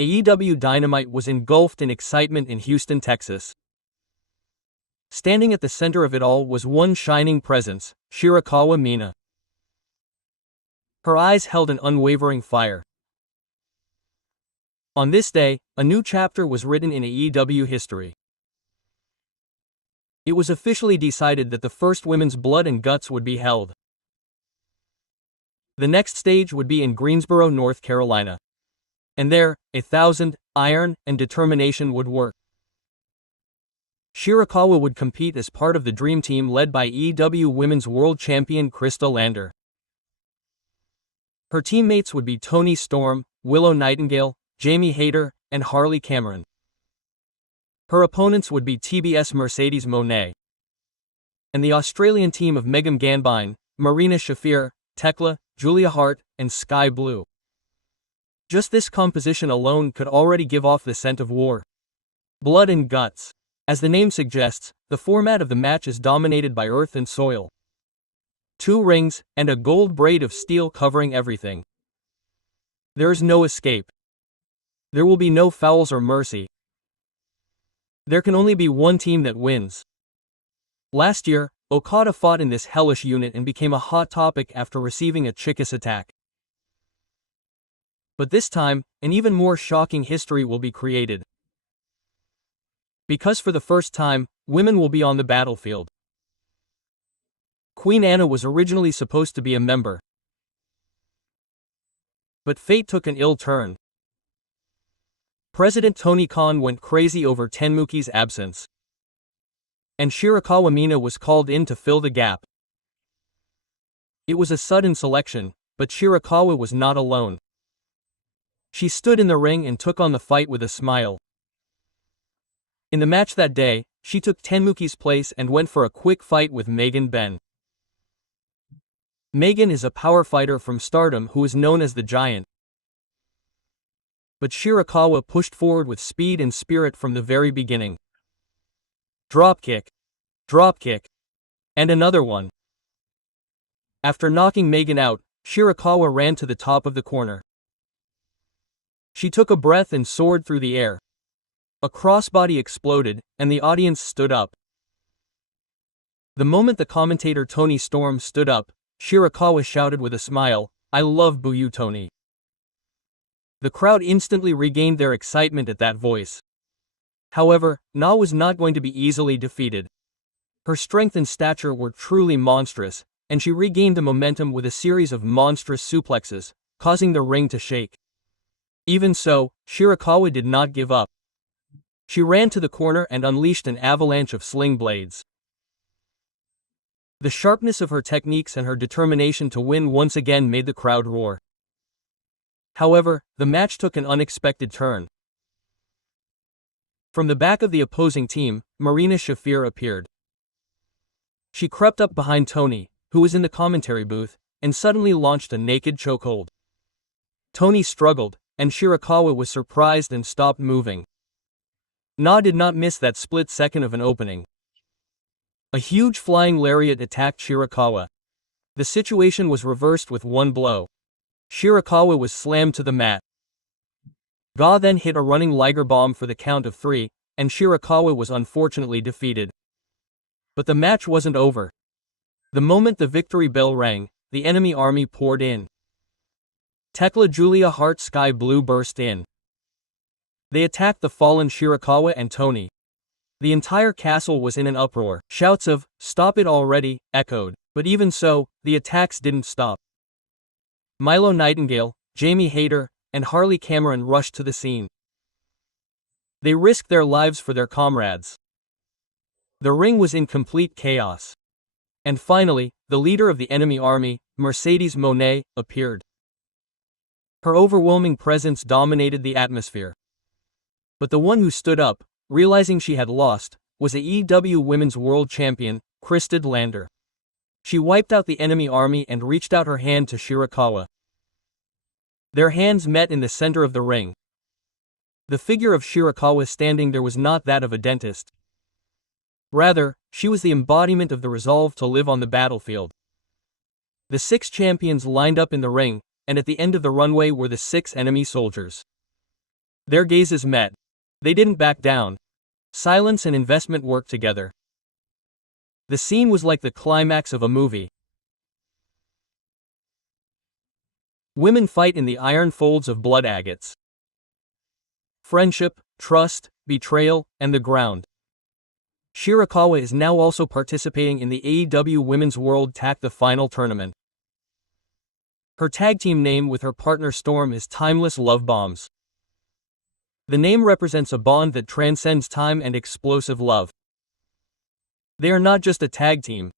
AEW Dynamite was engulfed in excitement in Houston, Texas. Standing at the center of it all was one shining presence, Shirakawa Mina. Her eyes held an unwavering fire. On this day, a new chapter was written in AEW history. It was officially decided that the first Women's Blood and Guts would be held. The next stage would be in Greensboro, North Carolina. And there, 1,000, iron, and determination would work. Shirakawa would compete as part of the Dream Team led by AEW Women's World Champion Krista Lander. Her teammates would be Toni Storm, Willow Nightingale, Jamie Hayter, and Harley Cameron. Her opponents would be TBS Mercedes Moné and the Australian team of Megan Ganbine, Marina Shafir, Tekla, Julia Hart, and Sky Blue. Just this composition alone could already give off the scent of war. Blood and guts. As the name suggests, the format of the match is dominated by earth and soil. 2 rings, and a gold braid of steel covering everything. There is no escape. There will be no fouls or mercy. There can only be one team that wins. Last year, Okada fought in this hellish unit and became a hot topic after receiving a Chikis attack. But this time, an even more shocking history will be created. Because for the first time, women will be on the battlefield. Queen Anna was originally supposed to be a member. But fate took an ill turn. President Tony Khan went crazy over Tenmuki's absence. And Shirakawa Mina was called in to fill the gap. It was a sudden selection, but Shirakawa was not alone. She stood in the ring and took on the fight with a smile. In the match that day, she took Tenmuki's place and went for a quick fight with Megan Ben. Megan is a power fighter from Stardom who is known as the Giant. But Shirakawa pushed forward with speed and spirit from the very beginning. Dropkick, and another one. After knocking Megan out, Shirakawa ran to the top of the corner. She took a breath and soared through the air. A crossbody exploded, and the audience stood up. The moment the commentator Toni Storm stood up, Shirakawa shouted with a smile, "I love Boo Toni." The crowd instantly regained their excitement at that voice. However, Na was not going to be easily defeated. Her strength and stature were truly monstrous, and she regained the momentum with a series of monstrous suplexes, causing the ring to shake. Even so, Shirakawa did not give up. She ran to the corner and unleashed an avalanche of sling blades. The sharpness of her techniques and her determination to win once again made the crowd roar. However, the match took an unexpected turn. From the back of the opposing team, Marina Shafir appeared. She crept up behind Toni, who was in the commentary booth, and suddenly launched a naked chokehold. Toni struggled, and Shirakawa was surprised and stopped moving. Na did not miss that split second of an opening. A huge flying lariat attacked Shirakawa. The situation was reversed with one blow. Shirakawa was slammed to the mat. Ga then hit a running Liger bomb for the count of 3, and Shirakawa was unfortunately defeated. But the match wasn't over. The moment the victory bell rang, the enemy army poured in. Tekla, Julia Hart, Sky Blue burst in. They attacked the fallen Shirakawa and Toni. The entire castle was in an uproar. Shouts of, "Stop it already," echoed. But even so, the attacks didn't stop. Milo Nightingale, Jamie Hayter, and Harley Cameron rushed to the scene. They risked their lives for their comrades. The ring was in complete chaos. And finally, the leader of the enemy army, Mercedes Moné, appeared. Her overwhelming presence dominated the atmosphere. But the one who stood up, realizing she had lost, was AEW Women's World Champion, Krista Lander. She wiped out the enemy army and reached out her hand to Shirakawa. Their hands met in the center of the ring. The figure of Shirakawa standing there was not that of a dentist. Rather, she was the embodiment of the resolve to live on the battlefield. The 6 champions lined up in the ring, and at the end of the runway were the 6 enemy soldiers. Their gazes met. They didn't back down. Silence and investment worked together. The scene was like the climax of a movie. Women fight in the iron folds of blood agates. Friendship, trust, betrayal, and the ground. Shirakawa is now also participating in the Aew Women's World Tag the Final Tournament. Her tag team name with her partner Storm is Timeless Love Bombs. The name represents a bond that transcends time and explosive love. They are not just a tag team.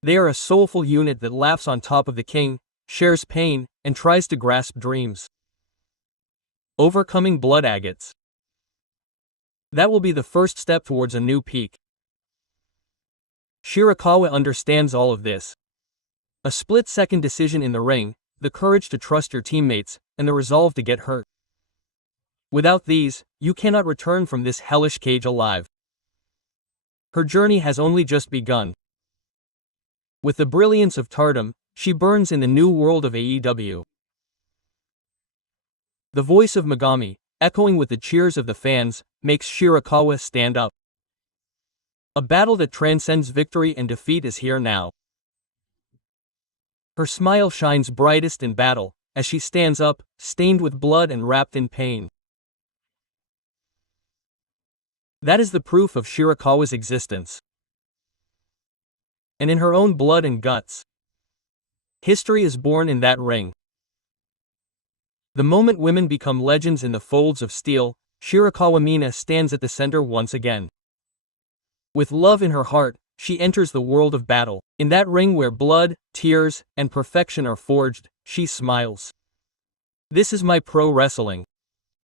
They are a soulful unit that laughs on top of the king, shares pain, and tries to grasp dreams. Overcoming blood agates. That will be the first step towards a new peak. Shirakawa understands all of this. A split-second decision in the ring, the courage to trust your teammates, and the resolve to get hurt. Without these, you cannot return from this hellish cage alive. Her journey has only just begun. With the brilliance of Tardum, she burns in the new world of Aew. The voice of Megami, echoing with the cheers of the fans, makes Shirakawa stand up. A battle that transcends victory and defeat is here now. Her smile shines brightest in battle, as she stands up, stained with blood and wrapped in pain. That is the proof of Shirakawa's existence. And in her own blood and guts. History is born in that ring. The moment women become legends in the folds of steel, Shirakawa Mina stands at the center once again. With love in her heart, she enters the world of battle. In that ring where blood, tears, and perfection are forged, she smiles. This is my pro wrestling.